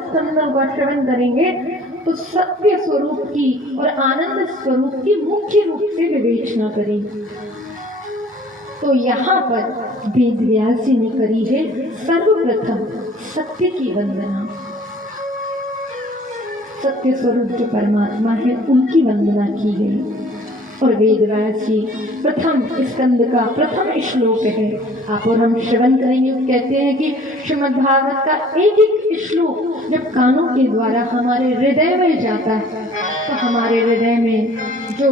स्कंदों का श्रवण करेंगे तो सत्य स्वरूप की और आनंद स्वरूप की मुख्य रूप से विवेचना करेंगे। तो यहाँ पर वेद व्यास जी ने करी है सर्वप्रथम सत्य की वंदना। सत्य स्वरूप जो परमात्मा है उनकी वंदना की गई। और वेद व्यास जी प्रथम स्कंद का प्रथम श्लोक है, आप और हम श्रवण करेंगे। कहते हैं कि श्रीमद्भागवत का एक एक श्लोक जब कानों के द्वारा हमारे हृदय में जाता है तो हमारे हृदय में जो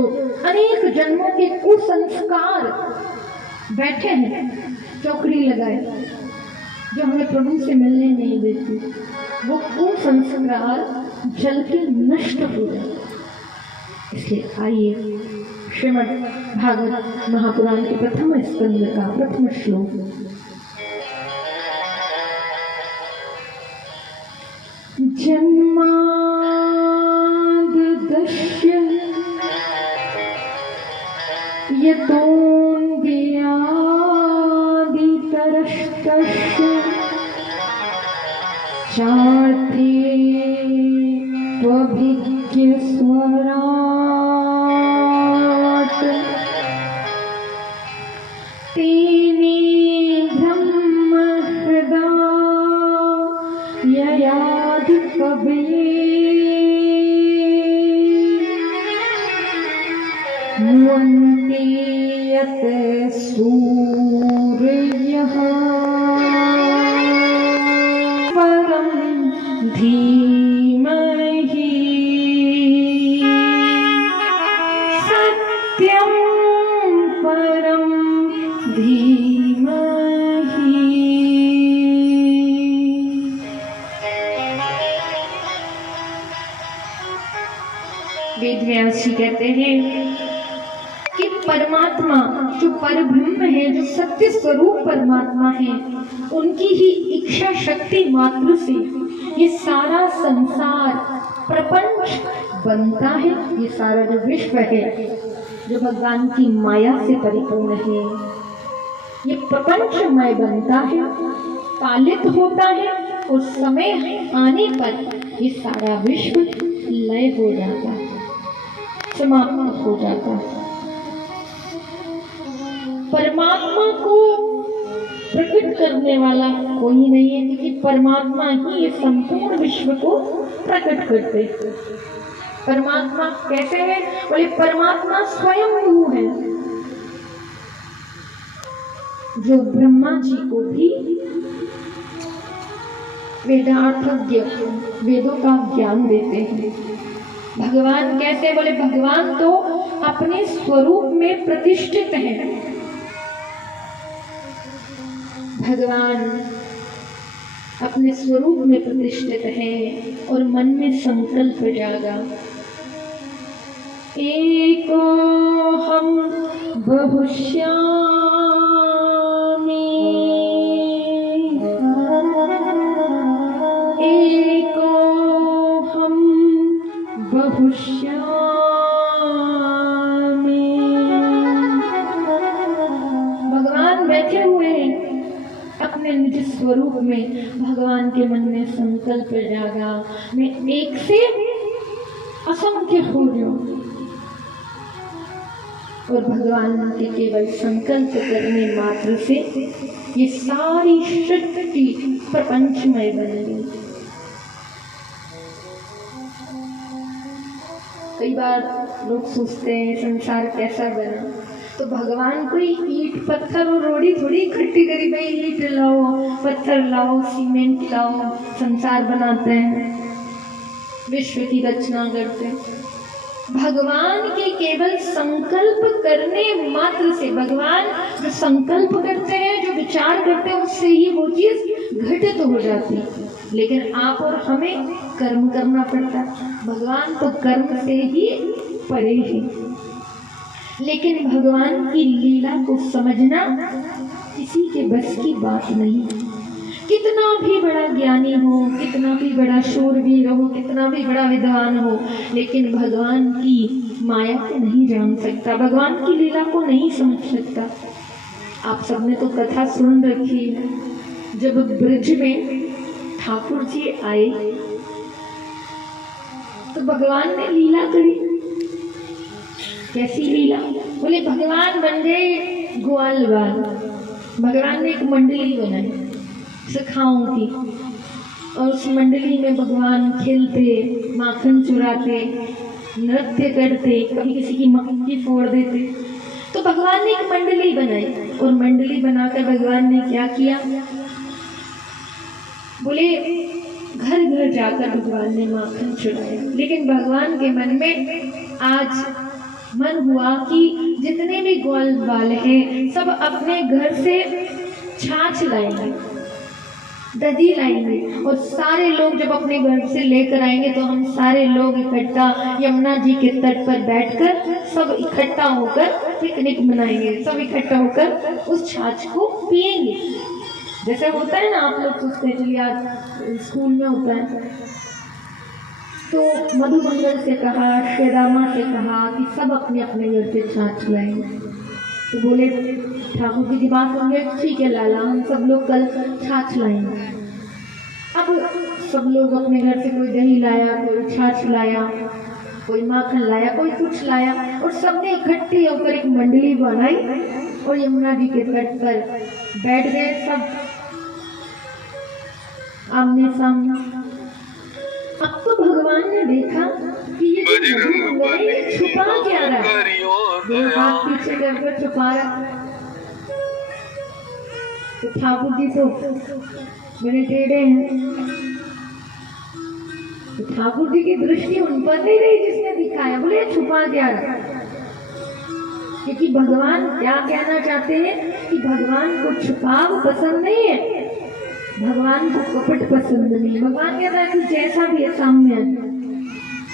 अनेक जन्मों के कुसंस्कार बैठे हैं, चौकड़ी लगाए, जो हमें प्रभु से मिलने नहीं देती, वो कुसंस्कार जल के नष्ट हो जाए। इसलिए आइए श्रीमद् भागवत महापुराण के प्रथम स्कंद का प्रथम श्लोक। जन्माद्यस्य यतोऽन्वयादितरस्तस्य चार्थे त्वभिज्ञस्वराट् तेने ब्रह्महृदाययादिकवये नुवन्ते यत् सूर्यः परं धीमहि सत्यं परं धीमहि। वेद व्यास जी कहते हैं कि परमात्मा जो परब्रह्म है, जो सत्य स्वरूप परमात्मा है, उनकी ही इच्छा शक्ति मात्र से ये सारा संसार प्रपंच बनता है। ये सारा जो विश्व है जो भगवान की माया से परिपूर्ण है, ये प्रपंचमय बनता है, पालित होता है और समय आने पर ये सारा विश्व लय हो जाता है, समाप्त हो जाता है। परमात्मा को प्रकट करने वाला कोई नहीं है, क्योंकि परमात्मा ही ये संपूर्ण विश्व को प्रकट करते हैं। परमात्मा कैसे है? बोले परमात्मा स्वयं वो है जो ब्रह्मा जी को भी वेदार्थज्ञ वेदों का ज्ञान देते हैं। भगवान कैसे? बोले भगवान तो अपने स्वरूप में प्रतिष्ठित हैं। भगवान अपने स्वरूप में प्रतिष्ठित है और मन में संकल्प जागा, एको हम बहुश्यामि, एको हम बहुश्यामि। भगवान बैठे हुए हैं अपने निज स्वरूप में। भगवान के मन में संकल्प जागा, मैं एक से असंख्य हो जाऊं। और भगवान के केवल संकल्प करने मात्र से ये सारी शक्ति प्रपंचमय बन गई। कई बार लोग सोचते हैं संसार कैसा बना, तो भगवान कोई ईट पत्थर और रोड़ी थोड़ी इकट्ठी करी, भाई ईट लाओ, पत्थर लाओ, सीमेंट लाओ, संसार बनाते हैं, विश्व की रचना करते हैं। भगवान के केवल संकल्प करने मात्र से, भगवान जो संकल्प करते हैं, जो विचार करते हैं, उससे ही वो चीज घटित हो जाती है। लेकिन आप और हमें कर्म करना पड़ता है। भगवान तो कर्म से ही परे है। लेकिन भगवान की लीला को समझना किसी के बस की बात नहीं। कितना भी बड़ा ज्ञानी हो, कितना भी बड़ा शूरवीर हो, कितना भी बड़ा विद्वान हो, लेकिन भगवान की माया को नहीं जान सकता, भगवान की लीला को नहीं समझ सकता। आप सबने तो कथा सुन रखी है, जब ब्रज में ठाकुर जी आए तो भगवान ने लीला करी। कैसी लीला? बोले भगवान बन गए ग्वालवाल। भगवान ने एक मंडली बनाई सखाओं की, और उस मंडली में भगवान खेलते, माखन चुराते, नृत्य करते, कभी किसी की मक्खी फोड़ देते। तो भगवान ने एक मंडली बनाई, और मंडली बनाकर भगवान ने क्या किया? बोले घर घर जाकर भगवान ने माखन चुराया। लेकिन भगवान के मन में आज मन हुआ कि जितने भी ग्वालवाल हैं सब अपने घर से छाछ लाएंगे, दही लाएंगे, और सारे लोग जब अपने घर से लेकर आएंगे तो हम सारे लोग इकट्ठा यमुना जी के तट पर बैठकर सब इकट्ठा होकर पिकनिक मनाएंगे, सब इकट्ठा होकर उस छाछ को पिएंगे। जैसे होता है ना, आप लोग सोचते हैं चलिए आज स्कूल में होता है, तो मधुमंगल से कहा, श्रीरामा से कहा कि सब अपने अपने घर से छाछ लाएंगे। तो बोले ठाकुर जी की बात सुन गए, ठीक है लाला, हम सब लोग कल छाछ लाएंगे। अब सब लोग अपने घर से कोई दही लाया, कोई छाछ लाया, कोई माखन लाया, कोई कुछ लाया, और सबने इकट्ठे होकर एक मंडली बनाई और यमुना जी के तट पर बैठ गए सब आमने सामने। अब तो भगवान ने देखा कि ये जो छुपा क्या रहा है, दो हाथ पीछे करके छुपा रहा। तो ठाकुर जी तो बड़े टेढ़े हैं, तो ठाकुर जी की दृष्टि उन पर नहीं रही जिसने दिखाया। बोले छुपा क्या रहा? क्योंकि भगवान क्या कहना चाहते हैं कि भगवान को छुपाव पसंद नहीं है, भगवान को कपट पसंद नहीं। भगवान कहता है कि जैसा भी है सामने है।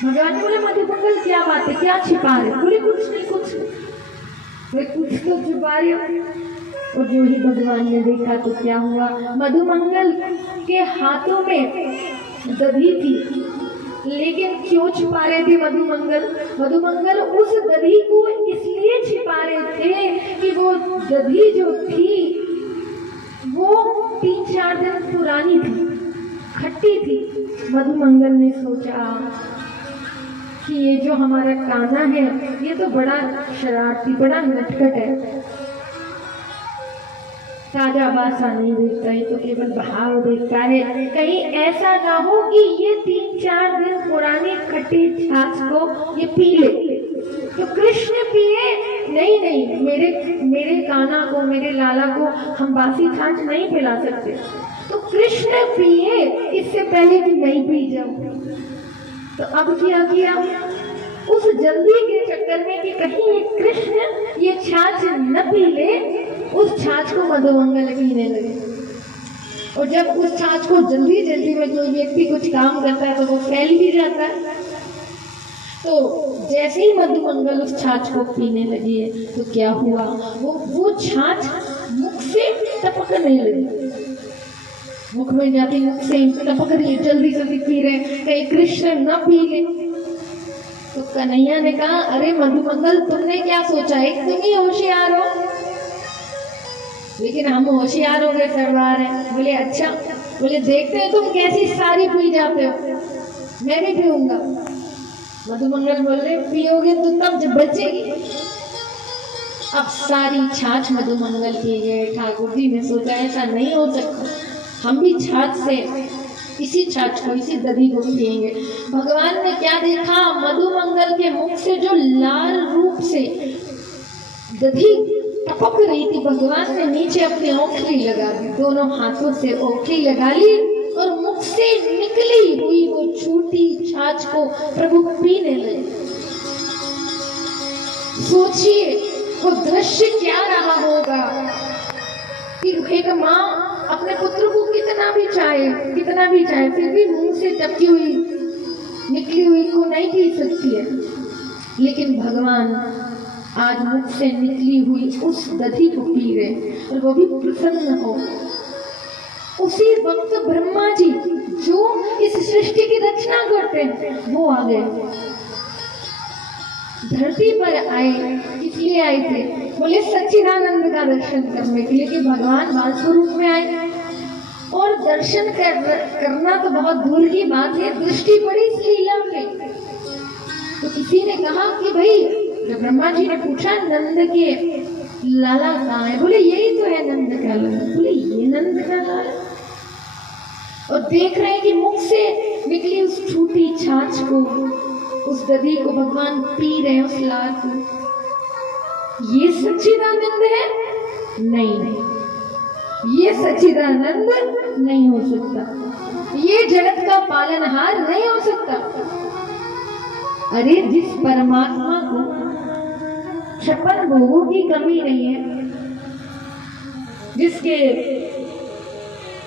भगवान बोले मधुमंगल क्या बात है, क्या छिपा रहे? बोले कुछ नहीं, कुछ तो छुपा रहे हो। और जो ही भगवान ने देखा तो क्या हुआ? मधुमंगल के हाथों में दधी थी, लेकिन क्यों छिपा रहे थे मधुमंगल? मधुमंगल उस दधी को इसलिए छिपा रहे थे कि वो दधी जो थी वो 3-4 दिन पुरानी थी, खट्टी थी। मधुमंगल ने सोचा कि ये जो हमारा कान्हा है ये तो बड़ा शरारती, बड़ा नटखट है, ताजा बासा नहीं देखता है, तो केवल भाव देखता है। कहीं ऐसा ना हो कि ये 3-4 दिन पुरानी खट्टी छाछ को ये पी ले, तो कृष्ण पिए। नहीं, मेरे कान्हा को, मेरे लाला को हम बासी छाछ नहीं पिला सकते, तो कृष्ण पिए इससे पहले कि मैं पी जाऊं। तो अब क्या किया? उस जल्दी के चक्कर में कि कहीं कृष्ण ये छाछ न पी ले, उस छाछ को मधुमंगल पीने लगे। और जब उस छाछ को जल्दी में कोई व्यक्ति कुछ काम करता है तो वो फैल भी जाता है। तो जैसे ही मधुमंगल उस छाछ को पीने लगी है तो क्या हुआ? वो छाछ मुख से टपकने लगी, मुख में जाती, मुख से टपक रही है, जल्दी पी रहे, कहीं कृष्ण न पी ले। तो कन्हैया ने कहा, अरे मधुमंगल तुमने क्या सोचा है, तुम ही होशियार हो, लेकिन हम होशियार हो गए सरदार हैं। बोले अच्छा, बोले देखते हो तुम कैसी सारी पी जाते हो, मैं भी पीऊंगा। मधुमंगल बोले पियोगे तो तब जब बचेगी। अब सारी छाछ मधुमंगल पी गए। ठाकुर जी ने सोचा ऐसा नहीं हो सकता, हम भी छाछ से, इसी छाछ को, इसी दही को पिएंगे। भगवान ने क्या देखा? मधुमंगल के मुख से जो लाल रूप से दही टपक रही थी, भगवान ने नीचे अपनी औंखली लगा दी, दोनों हाथों से औंखली लगा ली और मुख से निकली हुई वो छोटी छाछ को प्रभु पीने लगे। सोचिए वो दृश्य क्या रहा होगा कि एक माँ अपने पुत्र को कितना भी चाहे फिर भी मुंह से टपकी हुई निकली हुई को नहीं पी सकती है, लेकिन भगवान आज मुख से निकली हुई उस दधी को पी रहे और वो भी प्रसन्न हो। उसी वक्त ब्रह्मा जी जो इस सृष्टि की रचना करते हैं वो आ गए, धरती पर आए। इसलिए आए थे, बोले सच्चिदानंद का दर्शन करने के लिए कि भगवान बाल स्वरूप में आए। और दर्शन करना तो बहुत दूर की बात है, दृष्टि पड़ी इस लीला पे। तो किसी ने कहा कि भाई, जब ब्रह्मा जी ने पूछा नंद के लाला कहाँ है, बोले यही तो है नंद का लाला। बोले ये नंद का लाला? और देख रहे हैं कि मुख से निकली उस छूटी छाछ को, उस दधी को भगवान पी रहे हैं, उस लार को। ये सच्चिदानंद है? नहीं, ये सच्चिदानंद नहीं हो सकता, ये जगत का पालनहार नहीं हो सकता। अरे जिस परमात्मा को 56 भोगों की कमी नहीं है, जिसके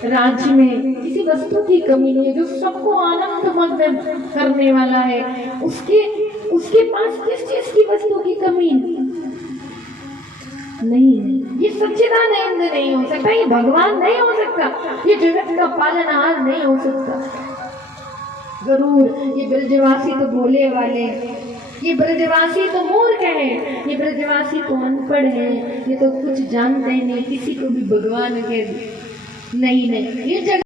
राज्य में किसी वस्तु की कमी नहीं है, जो सबको आनंदमग्न करने वाला है, उसके पास किस चीज की वस्तु की कमी नहीं है। ये सच्चिदानंद नहीं हो सकता, ये भगवान नहीं हो सकता, ये जगत का पालनहार नहीं हो सकता। जरूर ये ब्रजवासी तो भोले वाले, ये ब्रजवासी तो मूर्ख है, ये ब्रजवासी तो अनपढ़ है, ये तो कुछ जानते नहीं, किसी को भी भगवान के नहीं, ये जगत